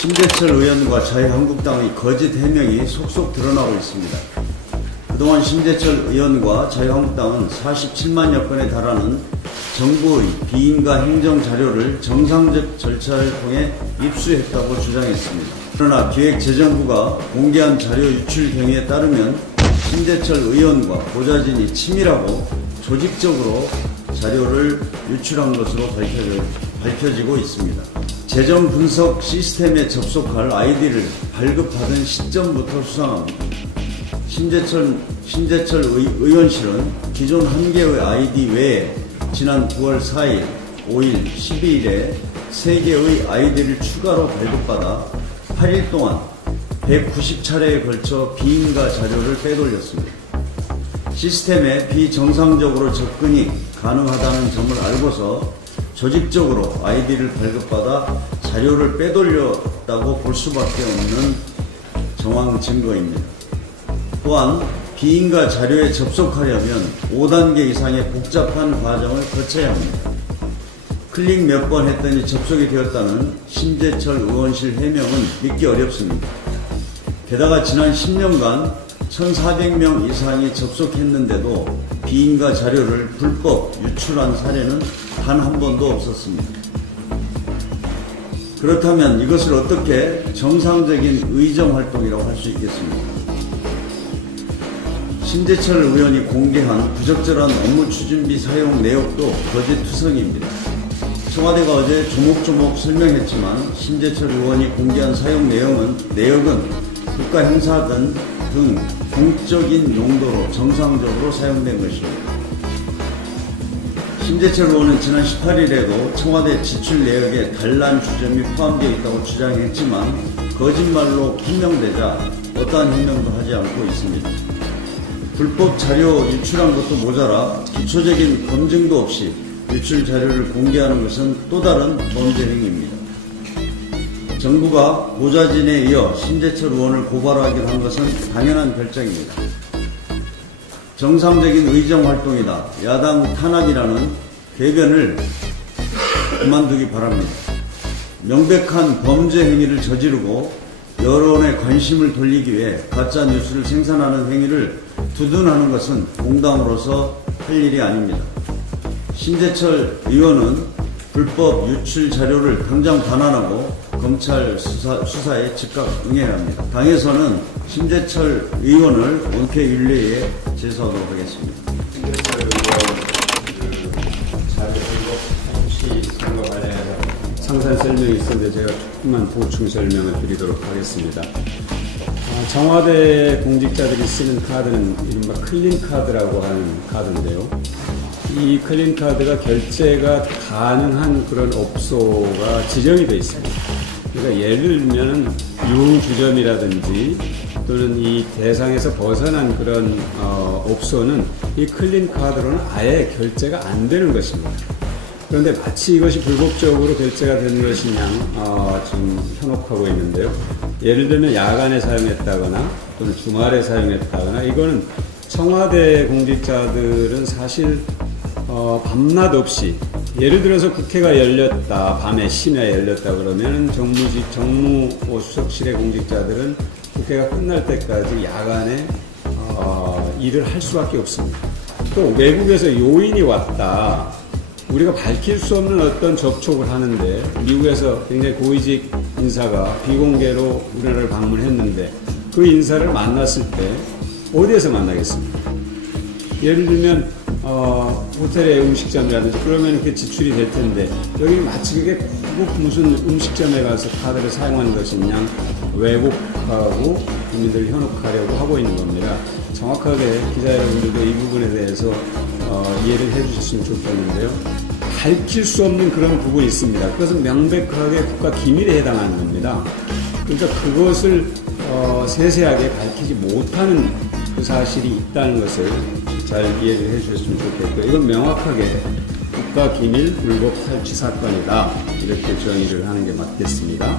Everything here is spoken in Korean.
심재철 의원과 자유한국당의 거짓 해명이 속속 드러나고 있습니다. 그동안 심재철 의원과 자유한국당은 47만여 건에 달하는 정부의 비인가 행정 자료를 정상적 절차를 통해 입수했다고 주장했습니다. 그러나 기획재정부가 공개한 자료 유출 경위에 따르면 심재철 의원과 보좌진이 치밀하고 조직적으로 자료를 유출한 것으로 밝혀지고 있습니다. 재정 분석 시스템에 접속할 아이디를 발급받은 시점부터 수상합니다. 심재철 의원실은 기존 한 개의 아이디 외에 지난 9월 4일, 5일, 12일에 3개의 아이디를 추가로 발급받아 8일 동안 190차례에 걸쳐 비인가 자료를 빼돌렸습니다. 시스템에 비정상적으로 접근이 가능하다는 점을 알고서 조직적으로 아이디를 발급받아 자료를 빼돌렸다고 볼 수밖에 없는 정황 증거입니다. 또한 비인가 자료에 접속하려면 5단계 이상의 복잡한 과정을 거쳐야 합니다. 클릭 몇 번 했더니 접속이 되었다는 심재철 의원실 해명은 믿기 어렵습니다. 게다가 지난 10년간 1,400명 이상이 접속했는데도 비인가 자료를 불법 유출한 사례는 단 한 번도 없었습니다. 그렇다면 이것을 어떻게 정상적인 의정활동이라고 할 수 있겠습니까? 심재철 의원이 공개한 부적절한 업무 추진비 사용 내역도 거짓투성이입니다. 청와대가 어제 조목조목 설명했지만 심재철 의원이 공개한 사용 내역은 국가 행사 등 공적인 용도로 정상적으로 사용된 것입니다. 심재철 의원은 지난 18일에도 청와대 지출 내역에 단란 주점이 포함되어 있다고 주장했지만 거짓말로 해명되자 어떠한 해명도 하지 않고 있습니다. 불법 자료 유출한 것도 모자라 기초적인 검증도 없이 유출 자료를 공개하는 것은 또 다른 범죄 행위입니다. 정부가 보좌진에 이어 심재철 의원을 고발하기로 한 것은 당연한 결정입니다. 정상적인 의정활동이다, 야당 탄압이라는 궤변을 그만두기 바랍니다. 명백한 범죄 행위를 저지르고 여론의 관심을 돌리기 위해 가짜뉴스를 생산하는 행위를 두둔하는 것은 공당으로서 할 일이 아닙니다. 심재철 의원은 불법 유출 자료를 당장 반환하고 검찰 수사에 즉각 응해야 합니다. 당에서는 심재철 의원을 원쾌 윤리에 제소하도록 하겠습니다. 심재철 의원 선거 관련해서 상세한 설명이 있었는데 제가 조금만 보충 설명을 드리도록 하겠습니다. 청와대 공직자들이 쓰는 카드는 이른바 클린카드라고 하는 카드인데요. 이 클린카드가 결제가 가능한 그런 업소가 지정이 되어 있습니다. 그러니까 예를 들면 유흥주점이라든지 또는 이 대상에서 벗어난 그런 업소는 이 클린카드로는 아예 결제가 안 되는 것입니다. 그런데 마치 이것이 불법적으로 결제가 되는 것이냐 지금 현혹하고 있는데요. 예를 들면 야간에 사용했다거나 또는 주말에 사용했다거나 이거는 청와대 공직자들은 사실 밤낮 없이 예를 들어서 국회가 열렸다, 밤에 심야에 열렸다 그러면 정무수석실의 공직자들은 국회가 끝날 때까지 야간에 일을 할 수밖에 없습니다. 또 외국에서 요인이 왔다. 우리가 밝힐 수 없는 어떤 접촉을 하는데 미국에서 굉장히 고위직 인사가 비공개로 우리나라를 방문했는데 그 인사를 만났을 때 어디에서 만나겠습니까? 예를 들면 호텔의 음식점이라든지 그러면 이렇게 지출이 될 텐데 여기 마치 그게 꼭 무슨 음식점에 가서 카드를 사용하는 것이냐 왜곡하고 국민들을 현혹하려고 하고 있는 겁니다. 정확하게 기자 여러분들도 이 부분에 대해서 이해를 해주셨으면 좋겠는데요. 밝힐 수 없는 그런 부분이 있습니다. 그것은 명백하게 국가 기밀에 해당하는 겁니다. 그러니까 그것을 세세하게 밝히지 못하는 그 사실이 있다는 것을 잘 이해를 해주셨으면 좋겠고요. 이건 명확하게 국가 기밀 불법 탈취 사건이다. 이렇게 정의를 하는 게 맞겠습니다.